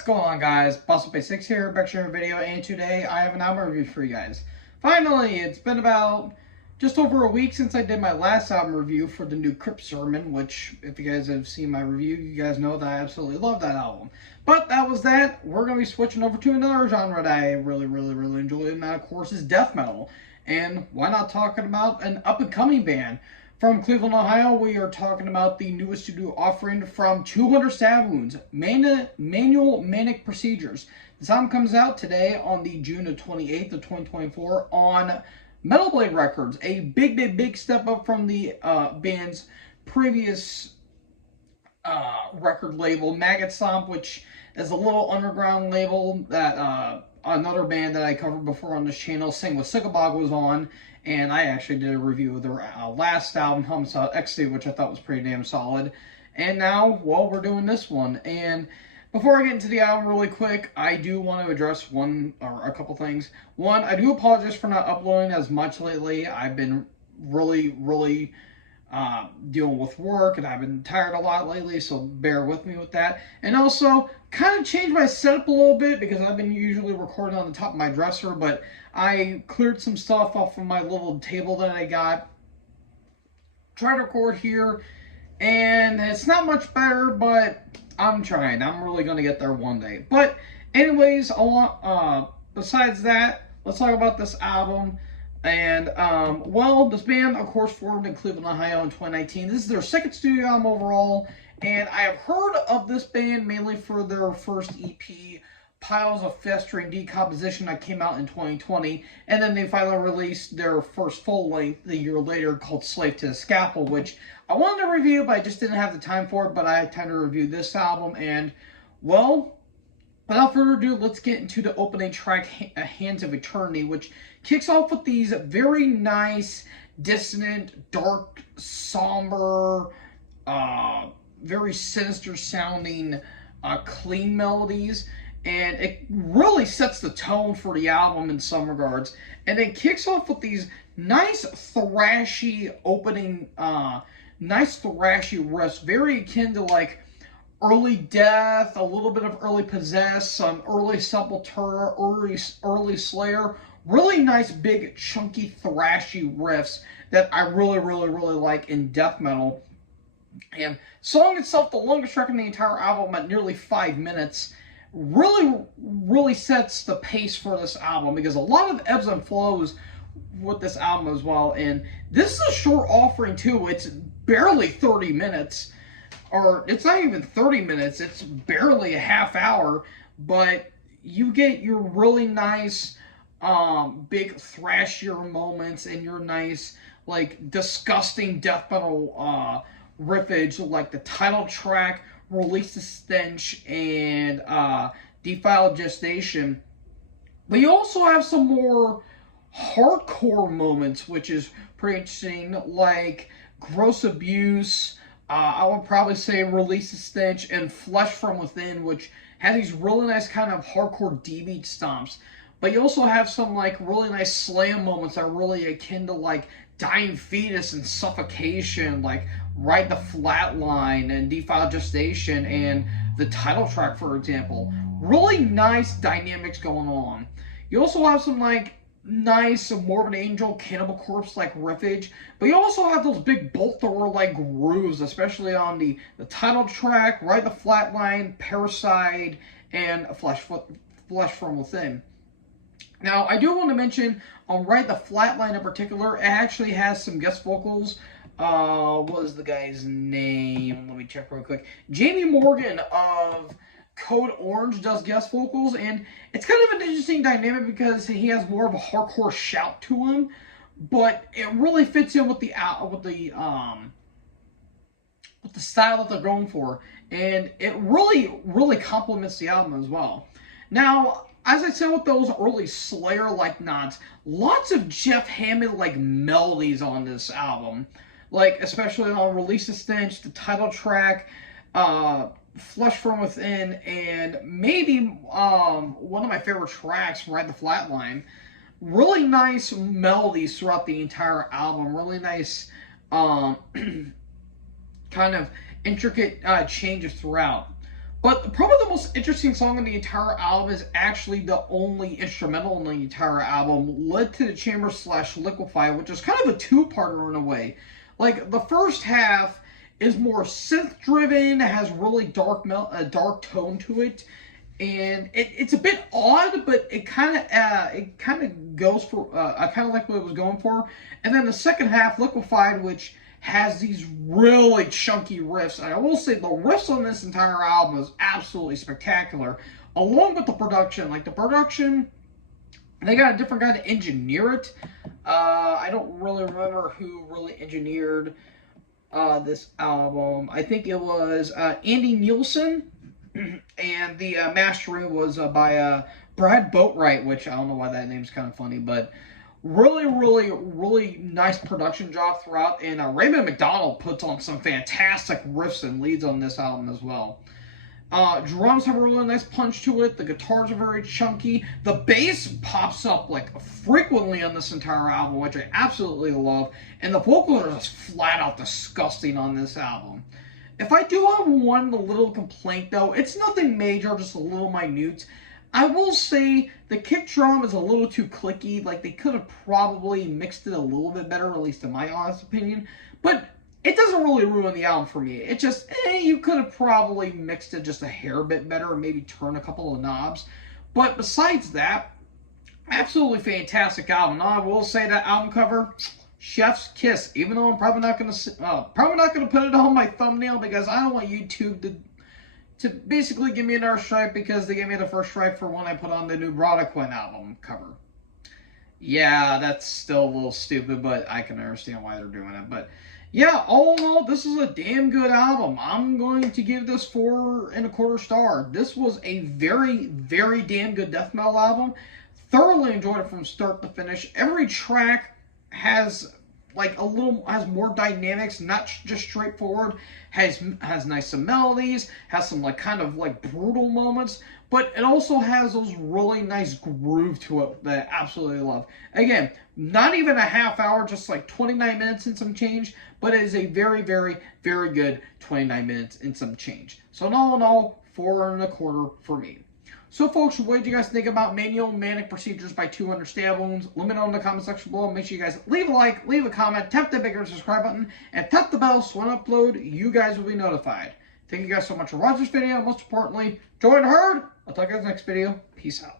What's going on, guys? Bustle6 here, back sharing a video, and today I have an album review for you guys. Finally, it's been about just over a week since I did my last album review for the new Crypt Sermon, which, if you guys have seen my review, you guys know that I absolutely love that album. But that was that. We're going to be switching over to another genre that I really enjoy, and that, of course, is death metal. And why not talking about an up-and-coming band? From Cleveland, Ohio, we are talking about the newest studio offering from 200 Stab Wounds, Manual Manic Procedures. This album comes out today on the June of 28th of 2024 on Metal Blade Records, a big step up from the band's previous record label, Maggot Stomp, which is a little underground label that another band that I covered before on this channel, Sing with Sycabog, was on. And I actually did a review of their last album, Homicide Ecstasy, which I thought was pretty damn solid. And now, well, we're doing this one. And before I get into the album really quick, I do want to address a couple things. One, I do apologize for not uploading as much lately. I've been really dealing with work, and I've been tired a lot lately, so bear with me with that. And also, kind of changed my setup a little bit, because I've been usually recording on the top of my dresser, but I cleared some stuff off of my little table that I got. Tried to record here, and it's not much better, but I'm trying. I'm really going to get there one day. But anyways, besides that, let's talk about this album. And, well, this band, of course, formed in Cleveland, Ohio in 2019. This is their second studio album overall, and I have heard of this band mainly for their first EP, Piles of Festering Decomposition, that came out in 2020, and then they finally released their first full-length a year later called Slave to the Scaffold, which I wanted to review, but I just didn't have the time for it. But I had time to review this album, and, well, without further ado, let's get into the opening track, Hands of Eternity, which kicks off with these very nice, dissonant, dark, somber, very sinister-sounding, clean melodies. And it really sets the tone for the album in some regards. And it kicks off with these nice thrashy opening, nice thrashy riffs, very akin to like early Death, a little bit of early Possessed, some early Sepultura, early Slayer. Really nice, big, chunky, thrashy riffs that I really like in death metal. And song itself, the longest track in the entire album at nearly 5 minutes, really sets the pace for this album, because a lot of ebbs and flows with this album as well. And this is a short offering too. It's barely 30 minutes, or it's not even 30 minutes, it's barely a half hour, but you get your really nice big thrashier moments and your nice, like, disgusting death metal riffage, like the title track, Release the Stench, and Defiled Gestation. But you also have some more hardcore moments, which is pretty interesting, like Gross Abuse, I would probably say Release the Stench, and Flesh from Within, which has these really nice kind of hardcore D-beat stomps. But you also have some like really nice slam moments that are really akin to like Dying Fetus and Suffocation, like Ride the Flatline and Defiled Gestation and the title track, for example. Really nice dynamics going on. You also have some like nice Morbid Angel, Cannibal Corpse like riffage, but you also have those big bolt thrower like grooves, especially on the title track, Ride the Flatline, Parasite, and Flesh from Within. Now, I do want to mention on Ride the Flatline in particular, it actually has some guest vocals. What was the guy's name? Let me check real quick. Jamie Morgan of Code Orange does guest vocals, and it's kind of an interesting dynamic because he has more of a hardcore shout to him, but it really fits in with the style that they're going for, and it really complements the album as well. Now, as I said with those early Slayer-like nods, lots of Jeff Hammond-like melodies on this album, like especially on Release the Stench, the title track, Flesh from Within, and maybe one of my favorite tracks, Ride the Flatline. Really nice melodies throughout the entire album. Really nice kind of intricate changes throughout. But probably the most interesting song on the entire album is actually the only instrumental on the entire album, Led to the Chamber / Liquefy, which is kind of a two-parter in a way. Like, the first half is more synth-driven, has really dark tone to it, and it's a bit odd, but it kind of goes for I kind of like what it was going for. And then the second half, Liquefied, which has these really chunky riffs. And I will say the riffs on this entire album is absolutely spectacular, along with the production. Like the production, they got a different guy to engineer it. I don't really remember who really engineered this album. I think it was Andy Nielsen, and the mastering was by Brad Boatwright, which I don't know why that name's kind of funny, but really nice production job throughout. And Raymond McDonald puts on some fantastic riffs and leads on this album as well. Drums have a really nice punch to it. The guitars are very chunky. The bass pops up like frequently on this entire album, which I absolutely love. And the vocals are just flat out disgusting on this album. If I do have one little complaint, though, it's nothing major, just a little minute. I will say the kick drum is a little too clicky. Like, they could have probably mixed it a little bit better, at least in my honest opinion. But it doesn't really ruin the album for me. It just, you could have probably mixed it just a hair bit better and maybe turn a couple of knobs. But besides that, absolutely fantastic album. Now, I will say that album cover, chef's kiss. Even though I'm probably not gonna put it on my thumbnail because I don't want YouTube to basically give me another stripe because they gave me the first stripe for when I put on the new Quinn album cover. Yeah, that's still a little stupid, but I can understand why they're doing it. But yeah, all in all, this is a damn good album. I'm going to give this 4.25 stars. This was a very damn good death metal album. Thoroughly enjoyed it from start to finish. Every track has has more dynamics, not just straightforward. Has nice melodies, has some kind of brutal moments, but it also has those really nice groove to it that I absolutely love. Again, not even a half hour, just 29 minutes and some change, but it is a very good 29 minutes and some change. So all in all, 4.25 for me. So, folks, what did you guys think about Manual Manic Procedures by 200 Stab Wounds? Let me know in the comment section below. Make sure you guys leave a like, leave a comment, tap the bigger subscribe button, and tap the bell so when I upload, you guys will be notified. Thank you guys so much for watching this video. Most importantly, join the herd. I'll talk to you guys next video. Peace out.